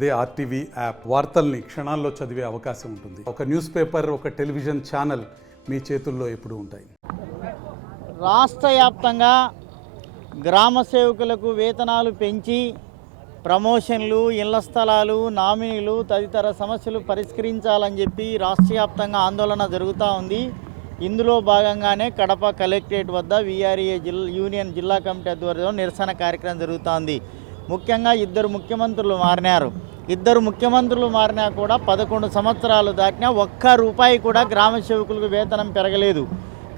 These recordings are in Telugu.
అదే ఆర్టీవీ యాప్ వార్తల్ని క్షణాల్లో చదివే అవకాశం ఉంటుంది. ఒక న్యూస్ పేపర్, ఒక టెలివిజన్ ఛానల్ మీ చేతుల్లో ఎప్పుడూ ఉంటాయి. రాష్ట్ర వ్యాప్తంగా గ్రామ సేవకులకు వేతనాలు పెంచి ప్రమోషన్లు, ఇళ్ల స్థలాలు, నామినీలు తదితర సమస్యలు పరిష్కరించాలని చెప్పి రాష్ట్ర వ్యాప్తంగా ఆందోళన జరుగుతూ ఉంది. ఇందులో భాగంగానే కడప కలెక్టరేట్ వద్ద వీఆర్ఏ యూనియన్ జిల్లా కమిటీ ఆధ్వర్యంలో నిరసన కార్యక్రమం జరుగుతోంది. ముఖ్యంగా ఇద్దరు ముఖ్యమంత్రులు మారినా కూడా 11 సంవత్సరాలు దాటినా ఒక్క రూపాయి కూడా గ్రామ సేవకులకు వేతనం పెరగలేదు.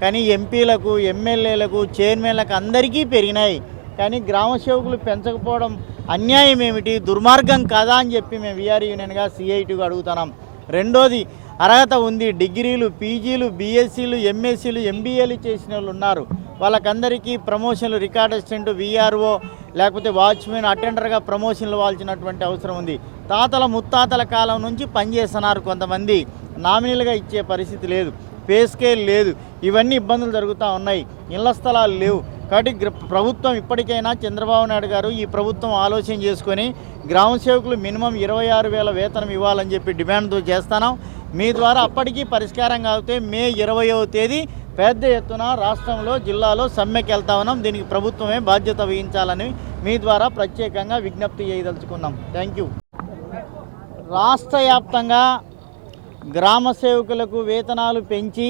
కానీ ఎంపీలకు, ఎమ్మెల్యేలకు, చైర్మన్లకు అందరికీ పెరిగినాయి. కానీ గ్రామ సేవకులు పెంచకపోవడం అన్యాయం ఏమిటి, దుర్మార్గం కాదా అని చెప్పి మేము వీఆర్ యూనియన్గా సిఐటిగా అడుగుతున్నాం. రెండోది, అర్హత ఉంది, డిగ్రీలు, పీజీలు, బీఎస్సీలు, ఎంఎస్సీలు, ఎంబీఏలు చేసిన వాళ్ళు ఉన్నారు. వాళ్ళకందరికీ ప్రమోషన్లు, రికార్డ్ అసిస్టెంట్, వీఆర్ఓ లేకపోతే వాచ్మెన్, అటెండర్గా ప్రమోషన్లు ఇవ్వాల్సినటువంటి అవసరం ఉంది. తాతల ముత్తాతల కాలం నుంచి పనిచేస్తున్నారు. కొంతమంది నామినీలుగా ఇచ్చే పరిస్థితి లేదు, పే స్కేల్ లేదు. ఇవన్నీ ఇబ్బందులు జరుగుతూ ఉన్నాయి. ఇళ్ల స్థలాలు లేవు. కాబట్టి ప్రభుత్వం ఇప్పటికైనా చంద్రబాబు నాయుడు గారు ఈ ప్రభుత్వం ఆలోచన చేసుకొని గ్రామ సేవకులు మినిమం 26,000 వేతనం ఇవ్వాలని చెప్పి డిమాండ్తో చేస్తున్నాం. మీ ద్వారా అప్పటికీ పరిష్కారం కాకపోతే మే 20వ తేదీ పెద్ద ఎత్తున రాష్ట్రంలో, జిల్లాలో సమ్మెకి వెళ్తా ఉన్నాం. దీనికి ప్రభుత్వమే బాధ్యత వహించాలని మీ ద్వారా ప్రత్యేకంగా విజ్ఞప్తి చేయదలుచుకున్నాం. Thank you. రాష్ట్ర వ్యాప్తంగా గ్రామ సేవకులకు వేతనాలు పెంచి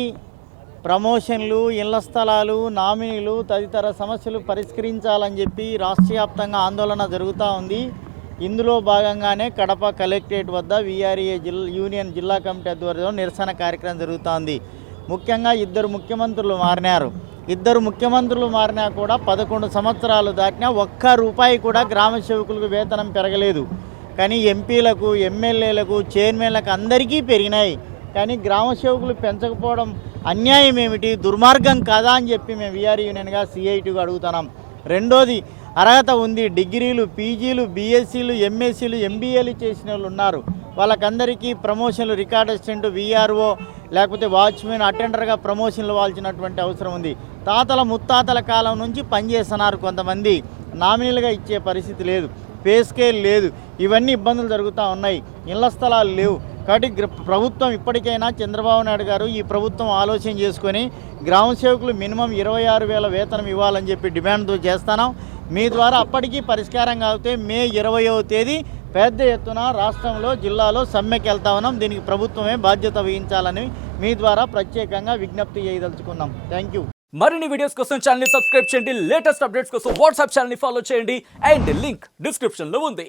ప్రమోషన్లు, ఇళ్ల స్థలాలు, నామినీలు తదితర సమస్యలు పరిష్కరించాలని చెప్పి రాష్ట్ర వ్యాప్తంగా ఆందోళన జరుగుతూ ఉంది. ఇందులో భాగంగానే కడప కలెక్టరేట్ వద్ద వీఆర్ఏ యూనియన్ జిల్లా కమిటీ ఆధ్వర్యంలో నిరసన కార్యక్రమం జరుగుతోంది. ముఖ్యంగా ఇద్దరు ముఖ్యమంత్రులు మారినా కూడా 11 సంవత్సరాలు దాటినా ఒక్క రూపాయి కూడా గ్రామ సేవకులకు వేతనం పెరగలేదు. కానీ ఎంపీలకు, ఎమ్మెల్యేలకు, చైర్మన్లకు అందరికీ పెరిగినాయి. కానీ గ్రామ సేవకులు పెంచకపోవడం అన్యాయం ఏమిటి, దుర్మార్గం కాదా అని చెప్పి మేము వీఆర్ యూనియన్గా సిఐటిగా అడుగుతున్నాం. రెండోది, అర్హత ఉంది, డిగ్రీలు, పీజీలు, బీఎస్సీలు, ఎంఎస్సీలు, ఎంబీఏలు చేసిన వాళ్ళు ఉన్నారు. వాళ్ళకందరికీ ప్రమోషన్లు, రికార్డ్ అసిస్టెంట్, వీఆర్ఓ లేకపోతే వాచ్మెన్, అటెండర్గా ప్రమోషన్లు ఇవ్వాల్సినటువంటి అవసరం ఉంది. తాతల ముత్తాతల కాలం నుంచి పనిచేస్తున్నారు. కొంతమంది నామినీలుగా ఇచ్చే పరిస్థితి లేదు, పే స్కేల్ లేదు. ఇవన్నీ ఇబ్బందులు జరుగుతూ ఉన్నాయి. ఇళ్ల స్థలాలు లేవు. కాబట్టి ప్రభుత్వం ఇప్పటికైనా చంద్రబాబు నాయుడు గారు ఈ ప్రభుత్వం ఆలోచన చేసుకొని గ్రామ సేవకులు మినిమం 26,000 వేతనం ఇవ్వాలని చెప్పి డిమాండ్తో చేస్తున్నాం. మీ ద్వారా అప్పటికీ పరిష్కారం కాకపోతే మే 20వ తేదీ పెద్ద ఎత్తున రాష్ట్రంలో, జిల్లాలో సమ్మెకి వెళ్తా ఉన్నాం. దీనికి ప్రభుత్వమే బాధ్యత వహించాలని మీ ద్వారా ప్రత్యేకంగా విజ్ఞప్తి చేయదలుచుకున్నాం. Thank you. మరిన్ని వీడియోస్ కోసం ఛానల్ ని సబ్స్క్రైబ్ చేయండి. లేటెస్ట్ అప్డేట్స్ కోసం వాట్సాప్ ఛానల్ ని ఫాలో చేయండి. అండ్ లింక్ డిస్క్రిప్షన్ లో ఉంది.